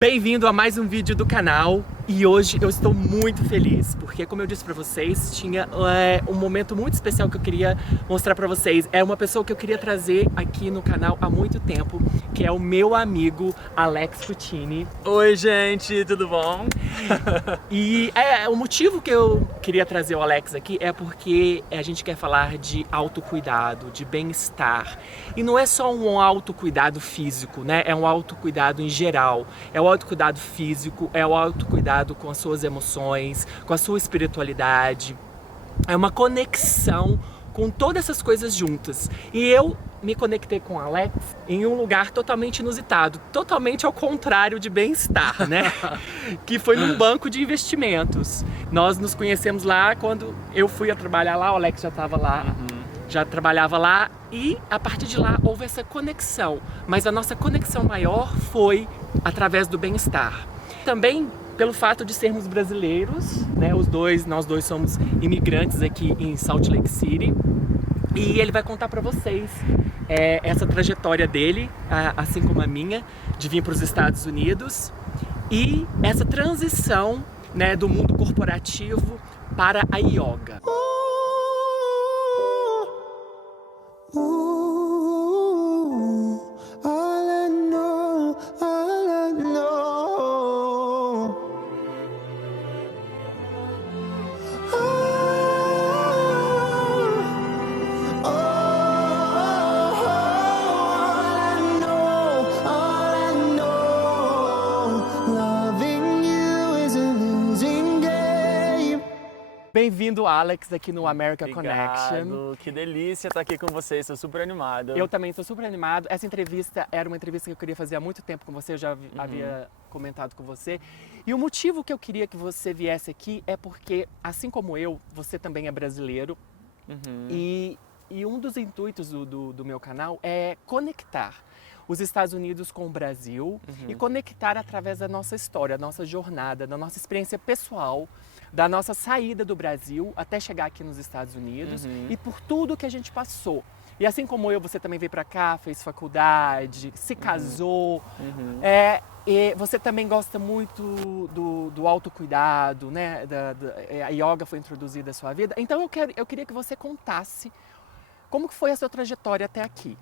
Bem-vindo a mais um vídeo do canal e hoje eu estou muito feliz porque, como eu disse pra vocês, tinha um momento muito especial que eu queria mostrar pra vocês. É uma pessoa que eu queria trazer aqui no canal há muito tempo, que é o meu amigo Alex Cuttini. Oi gente, tudo bom? E o motivo que eu queria trazer o Alex aqui é porque a gente quer falar de autocuidado, de bem-estar. E não é só um autocuidado físico, né? É um autocuidado em geral. É o autocuidado físico, é o autocuidado com as suas emoções, com a sua espiritualidade. É uma conexão com todas essas coisas juntas. E eu me conectei com o Alex em um lugar totalmente inusitado, totalmente ao contrário de bem-estar, né? Que foi num banco de investimentos. Nós nos conhecemos lá quando eu fui a trabalhar lá, o Alex já estava lá. Já trabalhava lá e a partir de lá houve essa conexão, mas a nossa conexão maior foi através do bem-estar. Também pelo fato de sermos brasileiros, né, nós dois somos imigrantes aqui em Salt Lake City, e ele vai contar para vocês essa trajetória dele, assim como a minha, de vir para os Estados Unidos e essa transição, né, do mundo corporativo para a yoga. Bem-vindo, Alex, aqui no America Connection. Que delícia estar aqui com vocês, estou super animado. Eu também estou super animado. Essa entrevista era uma entrevista que eu queria fazer há muito tempo com você, eu já havia comentado com você. E o motivo que eu queria que você viesse aqui é porque, assim como eu, você também é brasileiro. E um dos intuitos do meu canal é conectar os Estados Unidos com o Brasil e conectar através da nossa história, da nossa jornada, da nossa experiência pessoal, da nossa saída do Brasil até chegar aqui nos Estados Unidos e por tudo que a gente passou. E assim como eu, você também veio pra cá, fez faculdade, se casou. E você também gosta muito do autocuidado, né? A yoga foi introduzida à sua vida. Então eu queria que você contasse como que foi a sua trajetória até aqui.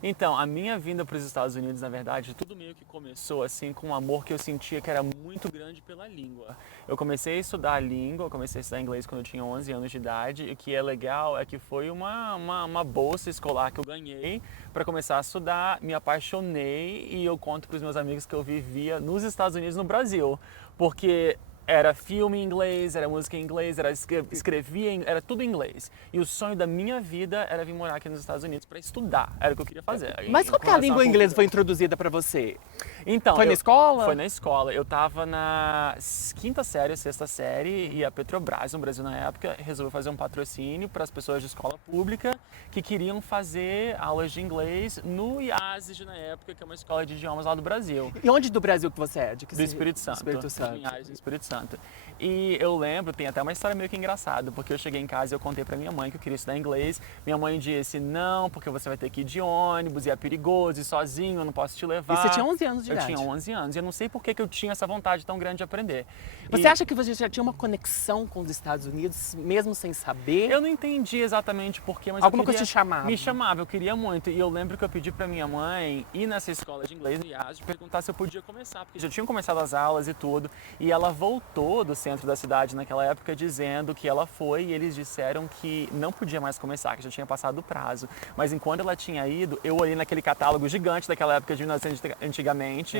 Então, a minha vinda para os Estados Unidos, na verdade, tudo meio que começou assim com um amor que eu sentia que era muito grande pela língua. Eu comecei a estudar a língua, eu comecei a estudar inglês quando eu tinha 11 anos de idade, e o que é legal é que foi uma bolsa escolar que eu ganhei para começar a estudar, me apaixonei e eu conto para os meus amigos que eu vivia nos Estados Unidos, no Brasil, porque era filme em inglês, era música em inglês, escrevia, era tudo em inglês. E o sonho da minha vida era vir morar aqui nos Estados Unidos para estudar. Era o que eu queria fazer. Mas qual que a língua inglesa foi introduzida para você? Então, foi na escola? Foi na escola. Eu estava na quinta série, sexta série, e a Petrobras, no Brasil na época, resolveu fazer um patrocínio para as pessoas de escola pública que queriam fazer aulas de inglês no IASES na época, que é uma escola de idiomas lá do Brasil. E onde do Brasil que você é? Do Espírito Santo. Espírito Santo. Do Espírito Santo. E eu lembro, tem até uma história meio que engraçada, porque eu cheguei em casa e eu contei pra minha mãe que eu queria estudar inglês. Minha mãe disse, não, porque você vai ter que ir de ônibus, e é perigoso, e sozinho, eu não posso te levar. E você tinha 11 anos de idade? Eu tinha 11 anos, e eu não sei por que eu tinha essa vontade tão grande de aprender. Você acha que você já tinha uma conexão com os Estados Unidos, mesmo sem saber? Eu não entendi exatamente porquê, mas alguma coisa te chamava? Me chamava, eu queria muito. E eu lembro que eu pedi pra minha mãe ir nessa escola de inglês, no IAS, perguntar se eu podia começar, porque já tinham começado as aulas e tudo. E ela voltou do centro da cidade naquela época dizendo que ela foi e eles disseram que não podia mais começar, que já tinha passado o prazo. Mas enquanto ela tinha ido, eu olhei naquele catálogo gigante daquela época de 1900 antigamente,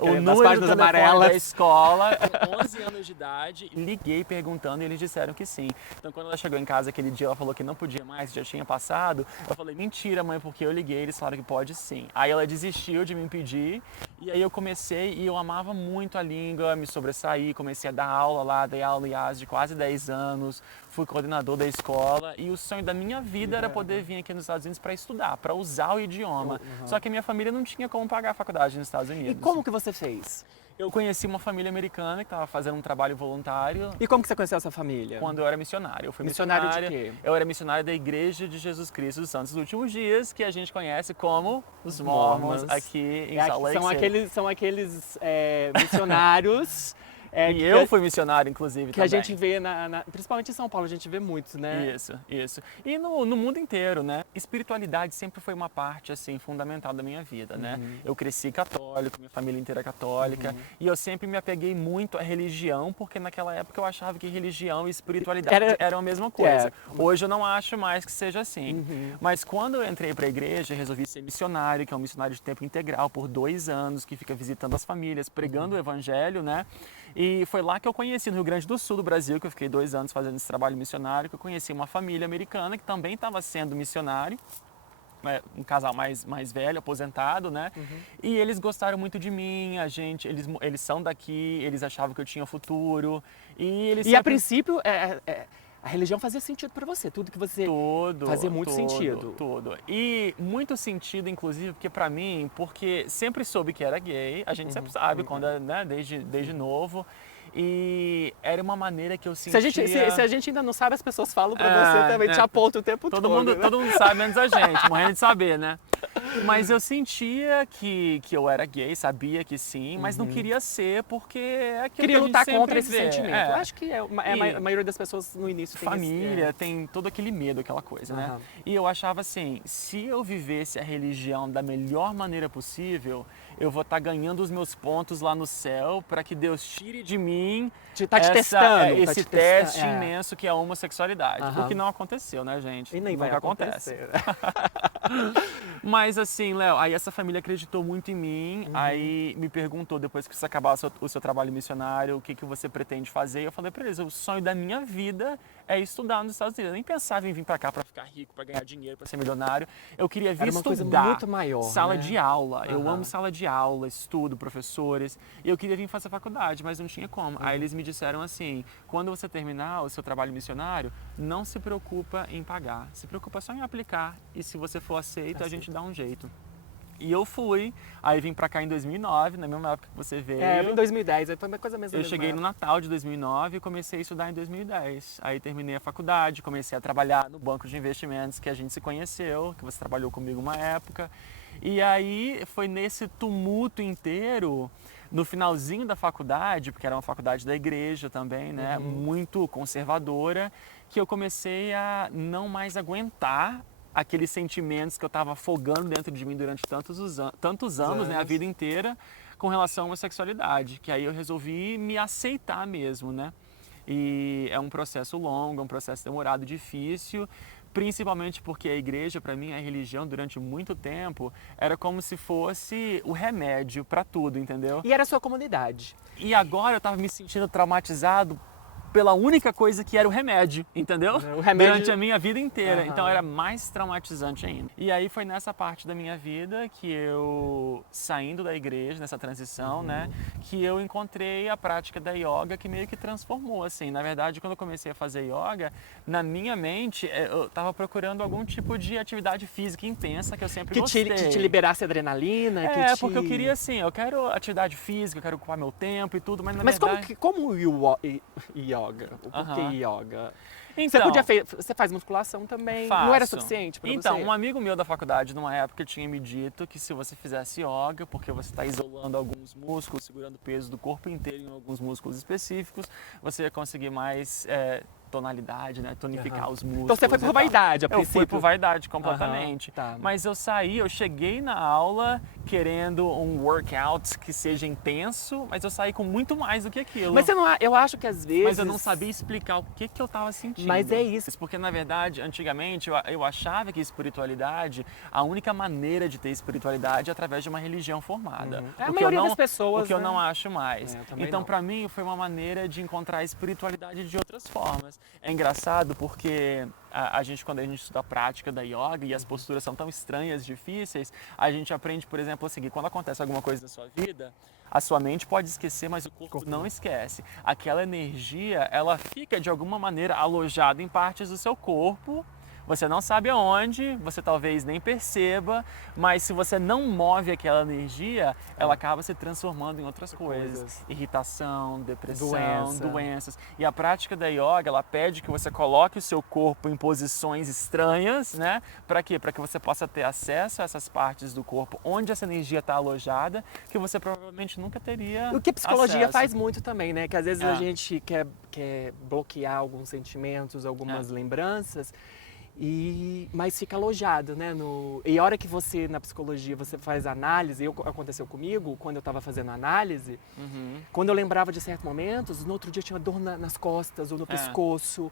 o número do telefone da escola, com 11 anos de idade, liguei perguntando e eles disseram que sim. Então quando ela chegou em casa aquele dia, ela falou que não podia mais, que já tinha passado. Eu falei, mentira mãe, porque eu liguei, eles falaram que pode sim. Aí ela desistiu de me impedir e aí eu comecei e eu amava muito a língua, me sobressaí, comecei a dar aula lá, dei aula IAS de quase 10 anos, fui coordenador da escola e o sonho da minha vida era poder vir aqui nos Estados Unidos para estudar, para usar o idioma. Só que a minha família não tinha como pagar a faculdade nos Estados Unidos. E como que você fez? Eu conheci uma família americana que estava fazendo um trabalho voluntário E como que você conheceu essa família? quando eu era missionário. Eu fui Missionário de quê? Eu era missionário da Igreja de Jesus Cristo dos Santos dos Últimos Dias, que a gente conhece como os Mormons aqui em Salt Lake City. São aqueles missionários E eu fui missionário, inclusive, que também. a gente vê, principalmente em São Paulo, a gente vê muitos, né? Isso. E no mundo inteiro, né? Espiritualidade sempre foi uma parte, assim, fundamental da minha vida, né? Eu cresci católico, minha família inteira é católica, e eu sempre me apeguei muito à religião, porque naquela época eu achava que religião e espiritualidade eram a mesma coisa. Hoje eu não acho mais que seja assim. Mas quando eu entrei para a igreja, resolvi ser missionário, que é um missionário de tempo integral, por 2 anos, que fica visitando as famílias, pregando o evangelho, né? E foi lá que eu conheci, no Rio Grande do Sul do Brasil, que eu fiquei 2 anos fazendo esse trabalho missionário, que eu conheci uma família americana que também estava sendo missionário, um casal mais velho, aposentado, né? E eles gostaram muito de mim, eles são daqui, eles achavam que eu tinha futuro. E a princípio, a religião fazia sentido para você, tudo que você fazia muito sentido. Tudo. E muito sentido, inclusive, porque sempre soube que era gay, a gente sempre sabe, quando, né, desde novo. E era uma maneira que eu sentia... Se a gente ainda não sabe, as pessoas falam pra você também, te apontam o tempo todo. Todo mundo sabe, menos a gente, morrendo de saber, né? Mas eu sentia que eu era gay, sabia que sim, mas não queria ser porque é aquilo queria que a lutar gente contra sempre esse vê. sentimento. Eu acho que a maioria das pessoas no início tem família, tem todo aquele medo, aquela coisa, né? E eu achava assim, se eu vivesse a religião da melhor maneira possível, eu vou estar ganhando os meus pontos lá no céu para que Deus tire de mim te testando, esse teste imenso que é a homossexualidade. O que não aconteceu, né, gente? E nem vai acontecer. Mas assim, Léo, aí essa família acreditou muito em mim, aí me perguntou depois que você acabar o seu trabalho missionário, o que você pretende fazer. Eu falei pra eles, o sonho da minha vida é estudar nos Estados Unidos. Eu nem pensava em vir pra cá pra ficar rico, pra ganhar dinheiro, pra ser milionário. Eu queria vir estudar. Era uma coisa muito maior, sala né? de aula. Eu amo sala de aula, estudo, professores. E eu queria vir fazer faculdade, mas não tinha como. Aí eles me disseram assim, quando você terminar o seu trabalho missionário, não se preocupa em pagar. Se preocupa só em aplicar. E se você for aceito, a gente dá um jeito. E eu fui, aí vim pra cá em 2009, na mesma época que você veio. Eu vim em 2010, aí foi uma coisa mesmo. Eu cheguei no Natal de 2009 e comecei a estudar em 2010. Aí terminei a faculdade, comecei a trabalhar no banco de investimentos que a gente se conheceu, que você trabalhou comigo uma época. E aí foi nesse tumulto inteiro, no finalzinho da faculdade, porque era uma faculdade da igreja também, né, muito conservadora, que eu comecei a não mais aguentar aqueles sentimentos que eu estava afogando dentro de mim durante tantos anos, né, a vida inteira, com relação à homossexualidade, que aí eu resolvi me aceitar mesmo, né? E é um processo longo, é um processo demorado, difícil, principalmente porque a igreja, para mim, a religião, durante muito tempo, era como se fosse o remédio para tudo, entendeu? E era a sua comunidade. E agora eu estava me sentindo traumatizado pela única coisa que era o remédio, entendeu? O remédio... Durante a minha vida inteira. Então era mais traumatizante ainda. E aí foi nessa parte da minha vida que eu, saindo da igreja, nessa transição, né, que eu encontrei a prática da yoga que meio que transformou, assim. Na verdade, quando eu comecei a fazer yoga, na minha mente, eu estava procurando algum tipo de atividade física intensa que eu sempre gostei. Que te liberasse adrenalina? Porque eu queria, assim, eu quero atividade física, eu quero ocupar meu tempo e tudo, mas na verdade... Mas como yoga? Por que yoga? Então, você faz musculação também? Faço. Não era suficiente para você? Então, um amigo meu da faculdade, numa época, tinha me dito que se você fizesse yoga, porque você está isolando alguns músculos, segurando o peso do corpo inteiro em alguns músculos específicos, você ia conseguir mais tonalidade, né? Tonificar os músculos. Então você foi por vaidade, a princípio? Eu fui por vaidade, completamente. Tá. Mas eu cheguei na aula querendo um workout que seja intenso, mas eu saí com muito mais do que aquilo. Mas eu acho que às vezes... Mas eu não sabia explicar o que eu estava sentindo. Mas é isso. Porque, na verdade, antigamente eu achava que espiritualidade, a única maneira de ter espiritualidade é através de uma religião formada. A maioria das pessoas, O que eu não acho mais. Então, para mim, foi uma maneira de encontrar a espiritualidade de outras formas. É engraçado porque quando a gente estuda a prática da yoga e as posturas são tão estranhas, difíceis, a gente aprende, por exemplo, o seguinte: quando acontece alguma coisa na sua vida, a sua mente pode esquecer, mas o corpo não esquece. Aquela energia, ela fica de alguma maneira alojada em partes do seu corpo, Você não sabe aonde, você talvez nem perceba, mas se você não move aquela energia, ela acaba se transformando em outras coisas. Irritação, depressão, doenças. E a prática da yoga, ela pede que você coloque o seu corpo em posições estranhas, né? Para quê? Para que você possa ter acesso a essas partes do corpo onde essa energia está alojada, que você provavelmente nunca teria O que a psicologia acesso. faz muito também, né? Que às vezes a gente quer bloquear alguns sentimentos, algumas lembranças, mas fica alojado, né? E a hora que você, na psicologia, você faz análise, aconteceu comigo, quando eu estava fazendo análise, quando eu lembrava de certos momentos, no outro dia eu tinha dor nas costas, ou no pescoço,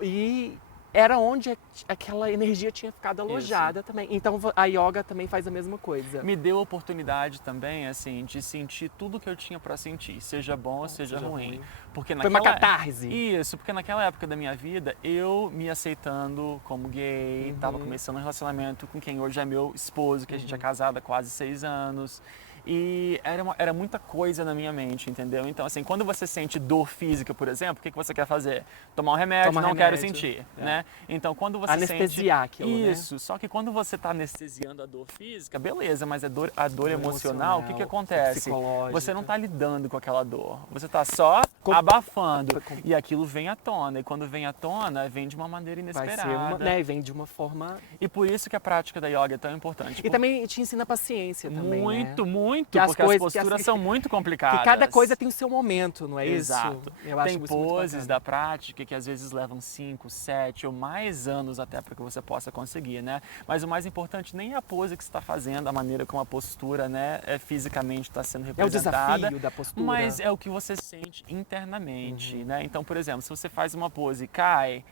e era onde aquela energia tinha ficado alojada também. Então a yoga também faz a mesma coisa. Me deu a oportunidade também, assim, de sentir tudo que eu tinha para sentir, seja bom ou seja ruim. Porque Foi uma catarse. Isso, porque naquela época da minha vida, eu me aceitando como gay, estava começando um relacionamento com quem hoje é meu esposo, que a gente é casado há quase 6 anos. E era muita coisa na minha mente, entendeu? Então, assim, quando você sente dor física, por exemplo, o que você quer fazer? Tomar um remédio, quero sentir, né? Então, quando você anestesiar sente... aquilo, Isso, só que quando você está anestesiando a dor física, beleza, mas a dor emocional, o que acontece? Você não está lidando com aquela dor, você está só abafando, e aquilo vem à tona, e quando vem à tona, vem de uma maneira inesperada. Vem de uma forma... E por isso que a prática da yoga é tão importante. E também te ensina paciência também, muito, né? Porque as posturas são muito complicadas. Que cada coisa tem o seu momento, não é Exato. isso? Tem poses da prática que às vezes levam 5, 7 ou mais anos até para que você possa conseguir, né? Mas o mais importante nem é a pose que você está fazendo, a maneira como a postura, né, fisicamente está sendo representada. É o desafio da postura. Mas é o que você sente internamente, né? Então, por exemplo, se você faz uma pose e cai,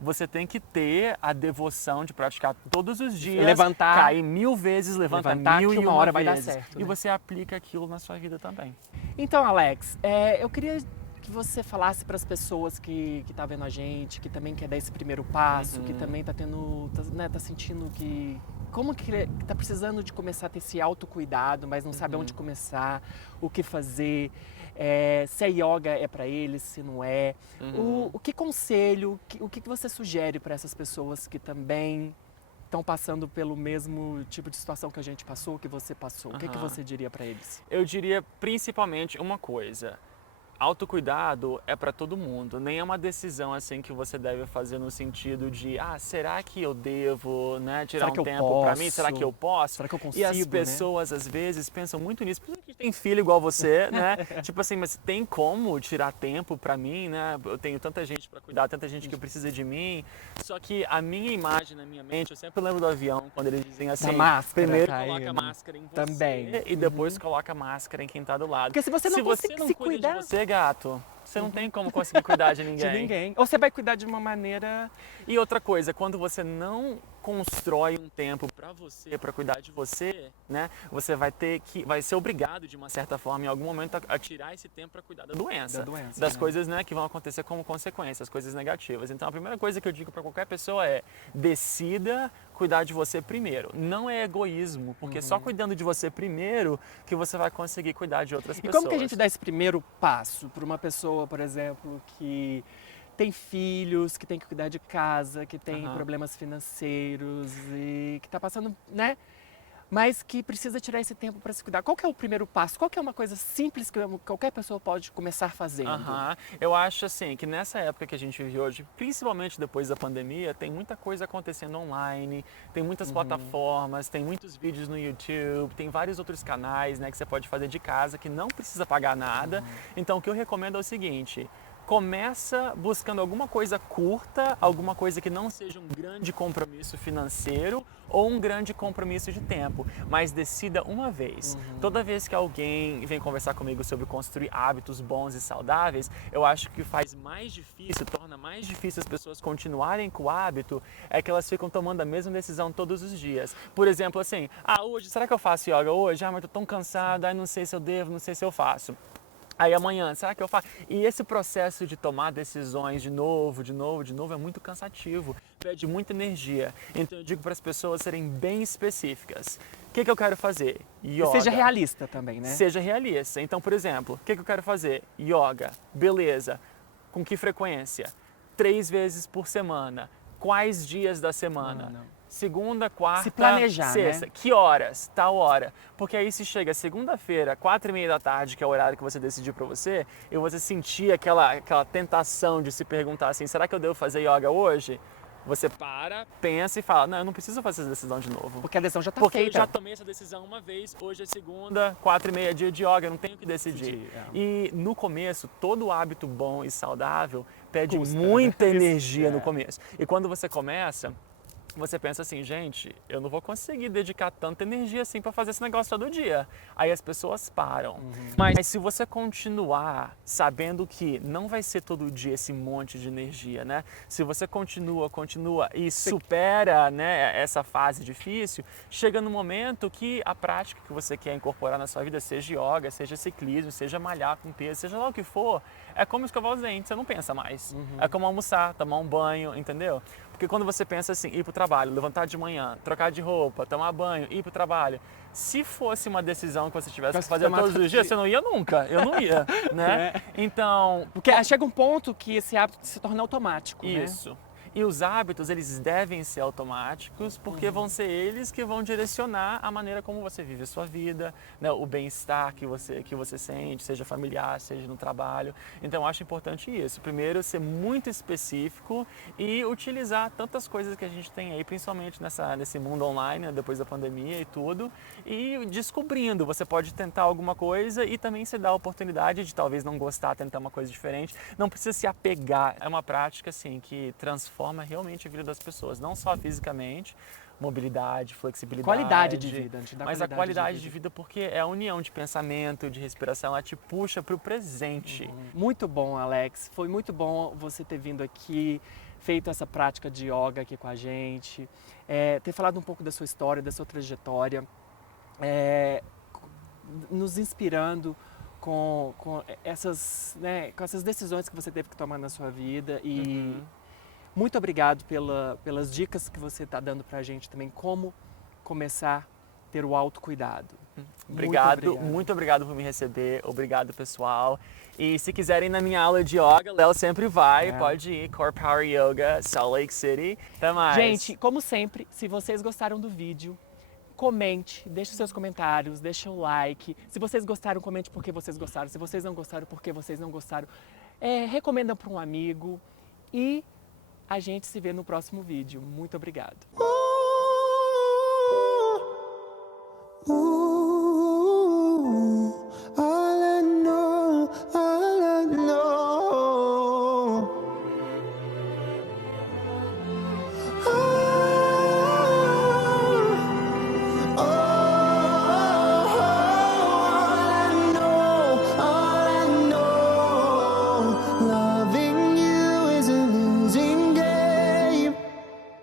você tem que ter a devoção de praticar todos os dias, levantar, cair 1000 vezes, levantar 1001 que uma hora vai vezes, dar certo, e né? você aplica aquilo na sua vida também. Então, Alex, eu queria que você falasse para as pessoas que tá vendo a gente, que também quer dar esse primeiro passo, que também tá sentindo que como que tá precisando de começar a ter esse autocuidado, mas não sabe onde começar, o que fazer. Se a yoga é para eles, se não é. O que conselho, o que você sugere para essas pessoas que também estão passando pelo mesmo tipo de situação que a gente passou, que você passou? O que você diria para eles? Eu diria principalmente uma coisa. Autocuidado é para todo mundo, nem é uma decisão assim que você deve fazer no sentido de será que eu devo, né, tirar um tempo para mim? Será que eu posso? Será que eu consigo, e as pessoas às vezes pensam muito nisso, porque a gente tem filho igual você, né? Tipo assim, mas tem como tirar tempo para mim, né? Eu tenho tanta gente para cuidar, tanta gente que precisa de mim. Só que a minha imagem na minha mente, eu sempre lembro do avião quando eles dizem assim, primeiro coloca a máscara em você também. E depois coloca a máscara em quem tá do lado. Porque se você não conseguir cuida de você, gato, você não tem como conseguir cuidar de ninguém. De ninguém. Ou você vai cuidar de uma maneira... E outra coisa, quando você não constrói um tempo para você, para cuidar de você, né? Você vai ser obrigado de uma certa forma em algum momento a tirar esse tempo para cuidar da doença, das coisas, né, que vão acontecer como consequência, as coisas negativas. Então a primeira coisa que eu digo para qualquer pessoa é: decida cuidar de você primeiro. Não é egoísmo, porque só cuidando de você primeiro que você vai conseguir cuidar de outras pessoas. E como que a gente dá esse primeiro passo para uma pessoa, por exemplo, que tem filhos, que tem que cuidar de casa, que tem problemas financeiros e que está passando, né? Mas que precisa tirar esse tempo para se cuidar. Qual que é o primeiro passo? Qual que é uma coisa simples que qualquer pessoa pode começar fazendo? Eu acho assim que nessa época que a gente vive hoje, principalmente depois da pandemia, tem muita coisa acontecendo online, tem muitas plataformas, tem muitos vídeos no YouTube, tem vários outros canais, né, que você pode fazer de casa que não precisa pagar nada. Então o que eu recomendo é o seguinte: começa buscando alguma coisa curta, alguma coisa que não seja um grande compromisso financeiro ou um grande compromisso de tempo, mas decida uma vez. Toda vez que alguém vem conversar comigo sobre construir hábitos bons e saudáveis, eu acho que faz mais difícil, torna mais difícil as pessoas continuarem com o hábito, é que elas ficam tomando a mesma decisão todos os dias. Por exemplo, assim, hoje, será que eu faço yoga hoje? Mas eu tô tão cansado, não sei se eu devo, não sei se eu faço. Aí amanhã, será que eu faço? E esse processo de tomar decisões de novo é muito cansativo, pede muita energia. Então eu digo para as pessoas serem bem específicas. O que eu quero fazer? Yoga. Seja realista também, né? Seja realista. Então, por exemplo, o que eu quero fazer? Yoga. Beleza. Com que frequência? 3 vezes por semana. Quais dias da semana? Não. Segunda, quarta, Se planejar, sexta. né? Que horas? Tal hora. Porque aí se chega segunda-feira, 4h30 da tarde, que é o horário que você decidiu pra você, e você sentir aquela tentação de se perguntar assim, será que eu devo fazer yoga hoje? Você para, pensa e fala, não, eu não preciso fazer essa decisão de novo. Porque a decisão já tá Porque feita. eu já tomei essa decisão uma vez, hoje é segunda, 4h30 dia de yoga, eu não tenho que decidir. E no começo, todo hábito bom e saudável pede Custa, muita né? energia no É. começo. E quando você começa, você pensa assim, gente, eu não vou conseguir dedicar tanta energia assim para fazer esse negócio todo dia. Aí as pessoas param. Mas se você continuar sabendo que não vai ser todo dia esse monte de energia, né? Se você continua e supera, né, essa fase difícil, chega no momento que a prática que você quer incorporar na sua vida, seja yoga, seja ciclismo, seja malhar com peso, seja lá o que for, é como escovar os dentes, você não pensa mais. É como almoçar, tomar um banho, entendeu? Porque quando você pensa assim, ir pro trabalho, levantar de manhã, trocar de roupa, tomar banho, ir pro trabalho, se fosse uma decisão que você tivesse que fazer todos os dias, você não ia nunca, eu não ia, né? Então... Porque chega um ponto que esse hábito se torna automático, né? Isso. E os hábitos, eles devem ser automáticos, porque vão ser eles que vão direcionar a maneira como você vive a sua vida, né? O bem-estar que você sente, seja familiar, seja no trabalho. Então, eu acho importante isso. Primeiro, ser muito específico e utilizar tantas coisas que a gente tem aí, principalmente nesse mundo online, né? Depois da pandemia e tudo, e descobrindo. Você pode tentar alguma coisa e também se dar a oportunidade de talvez não gostar, tentar uma coisa diferente. Não precisa se apegar. É uma prática, assim, que transforma realmente a vida das pessoas, não só fisicamente, mobilidade, flexibilidade, Qualidade de vida, antes da mas a qualidade de vida porque é a união de pensamento, de respiração, ela te puxa para o presente. Muito bom, Alex. Foi muito bom você ter vindo aqui, feito essa prática de yoga aqui com a gente, ter falado um pouco da sua história, da sua trajetória, nos inspirando com essas decisões que você teve que tomar na sua vida e muito obrigado pelas dicas que você está dando para a gente também, como começar a ter o autocuidado. Muito obrigado por me receber, obrigado pessoal. E se quiserem ir na minha aula de yoga, Léo sempre vai, pode ir, Core Power Yoga, Salt Lake City. Até mais. Gente, como sempre, se vocês gostaram do vídeo, comente, deixe seus comentários, deixe o like. Se vocês gostaram, comente porque vocês gostaram. Se vocês não gostaram, porque vocês não gostaram. Recomenda para um amigo e a gente se vê no próximo vídeo. Muito obrigado.